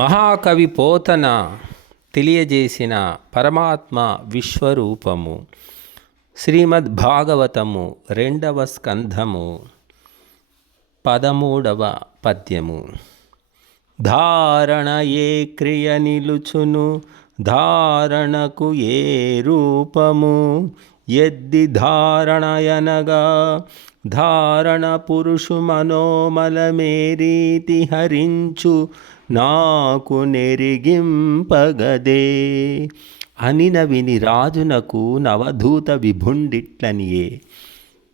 మహాకవి పోతన తెలియజేసిన పరమాత్మ విశ్వరూపము శ్రీమద్ భాగవతము రెండవ స్కంధము పదమూడవ పద్యము. ధారణ ఏ క్రియ నిలుచును ధారణకు ఏ రూపము ఎద్ది ధారణయనగా ధారణ పురుషు మనోమలమేరీతి హరించు నాకు నెరిగింపగదే. అనిన విని రాజునకు నవధూత విభుండిట్లనియే.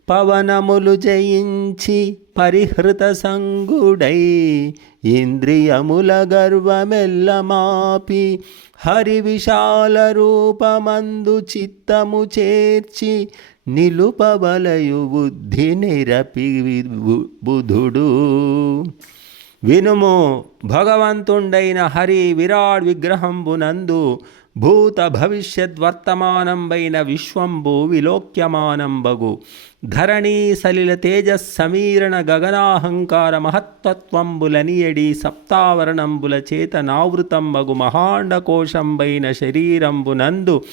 పవనములు జయించి పరిహృత సంగుడై ఇంద్రియముల గర్వమెల్ల మాపి హరి విశాల రూపమందు చిత్తము చేర్చి నిలుపవలయు బుద్ధి నిరపి బు- బుధుడు. వినుము భగవంతుండైన హరి విరాట్ విగ్రహంబునందు భూత భవిష్యత్ వర్తమానంబైన విశ్వంబు విలోక్యమానంబగు ధరణీ సలిల తేజస్ సమీరణ గగనాహంకార మహత్తత్వంబులనియడి సప్తావరణంబుల చేత నావృతంబగు మహాండకోశంబైన శరీరంబునందు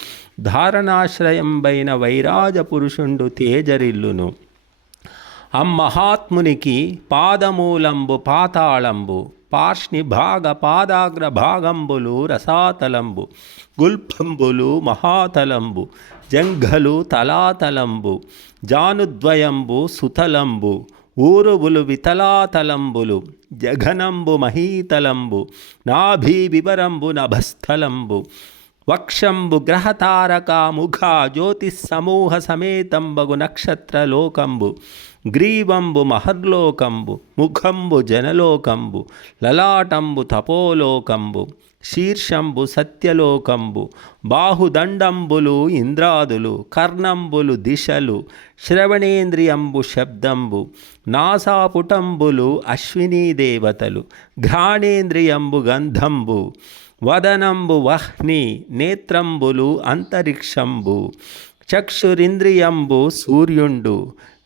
ధారణాశ్రయంబైన వైరాజ పురుషుండు తేజరిల్లును. అమ్మహాత్మునికి పాదమూలంబు పాతాళంబు పార్ష్ని భాగ పాదాగ్ర భాగంబులు రసాతలంబు గుల్ఫంబులు మహాతలంబు జంఘలు తలాతలంబు జానుద్వయంబు సుతలంబు ఊరువులు వితలాతలంబులు జఘనంబు మహీతలంబు నాభీ వివరంబు నభస్థలంబు వక్షంబు గ్రహతారక ముఖ జ్యోతిస్సమూహ సమేతంబగు నక్షత్రలోకంబు గ్రీవంబు మహర్లోకంబు ముఖంబు జనలోకంబు లలాటంబు తపోలోకంబు శీర్షంబు సత్యలోకంబు బాహుదండంబులు ఇంద్రాదులు కర్ణంబులు దిశలు శ్రవణేంద్రియంబు శబ్దంబు నాసాపుటంబులు అశ్వినీ దేవతలు ఘ్రాణేంద్రియంబు గంధంబు వదనంబు వహ్ని నేత్రంబులు అంతరిక్షంబు చక్షురింద్రియంబు సూర్యుండు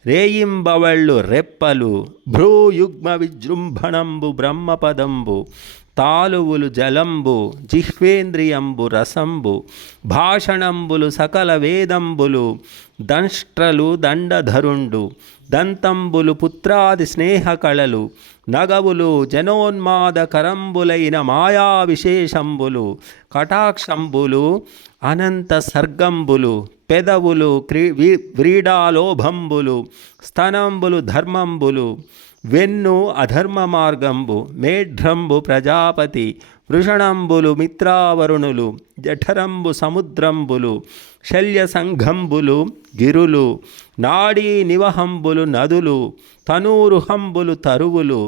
రేయింబవళ్ళు రెప్పలు భ్రూయుగ్మ విజృంభణంబు బ్రహ్మపదంబు తాలువులు జలంబు జిహ్వేంద్రియంబు రసంబు భాషణంబులు సకల వేదంబులు దంష్ట్రలు దండధరుండు దంతంబులు పుత్రాది స్నేహకళలు నగవులు జనోన్మాద కరంబులైన మాయా విశేషంబులు కటాక్షంబులు అనంత సర్గంబులు పెదవులు క్రీ వ్రీడాలోభంబులు స్తనంబులు ధర్మంబులు వెన్ను అధర్మ మార్గంబు మేఢ్రంబు ప్రజాపతి వృషణంబులు మిత్రావరుణులు జఠరంబు సముద్రంబులు శల్య సంఘంబులు గిరులు నాడీ నివహంబులు నదులు తనూరుహంబులు తరువులు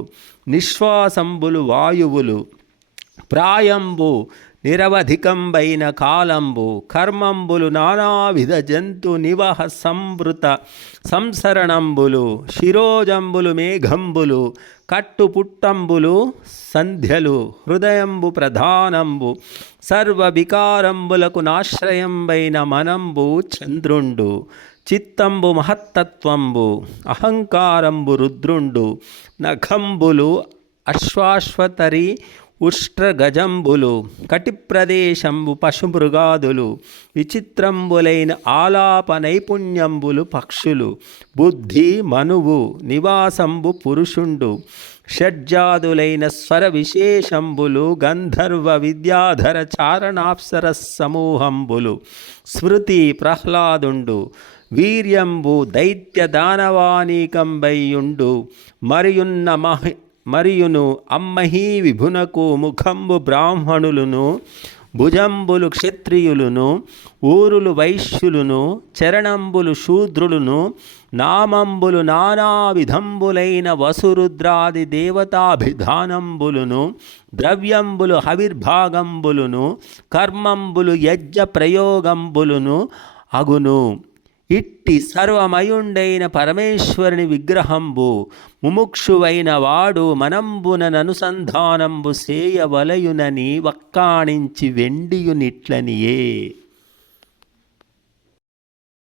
నిశ్వాసంబులు వాయువులు ప్రాయంబు నిరవధికంబైన కాలంబు కర్మంబులు నానావిధ జంతు నివహ సంవృత సంసరణంబులు శిరోజంబులు మేఘంబులు కట్టుపుట్టంబులు సంధ్యలు హృదయంబు ప్రధానంబు సర్వ వికారంబులకు నాశ్రయంబైన మనంబు చంద్రుండు చిత్తంబు మహత్తత్వంబు అహంకారంబు రుద్రుండు నఖంబులు అశ్వాశ్వతరి ఉష్ట్రగజంబులు కటిప్రదేశంబు పశుమృగాదులు విచిత్రంబులైన ఆలాప నైపుణ్యంబులు పక్షులు బుద్ధి మనువు నివాసంబు పురుషుండు షడ్జాదులైన స్వర విశేషంబులు గంధర్వ విద్యాధర చారణాప్సర సమూహంబులు స్మృతి ప్రహ్లాదుండు వీర్యంబు దైత్య దానవానీకంబయ్యుండు మరియున్న మహి మరియును అమ్మహీ విభునకు ముఖంబు బ్రాహ్మణులను భుజంబులు క్షత్రియులును ఊరులు వైశ్యులును చరణంబులు శూద్రులును నామంబులు నానావిధంబులైన వసురుద్రాది దేవతాభిధానంబులును ద్రవ్యంబులు హవిర్భాగంబులును కర్మంబులు యజ్ఞ ప్రయోగంబులును అగును. ఇట్టి సర్వమయుండైన పరమేశ్వరుని విగ్రహంబు ముముక్షువైన వాడు మనంబునననుసంధానంబు సేయవలయునని వక్కాణించి వెండియునిట్లనియే.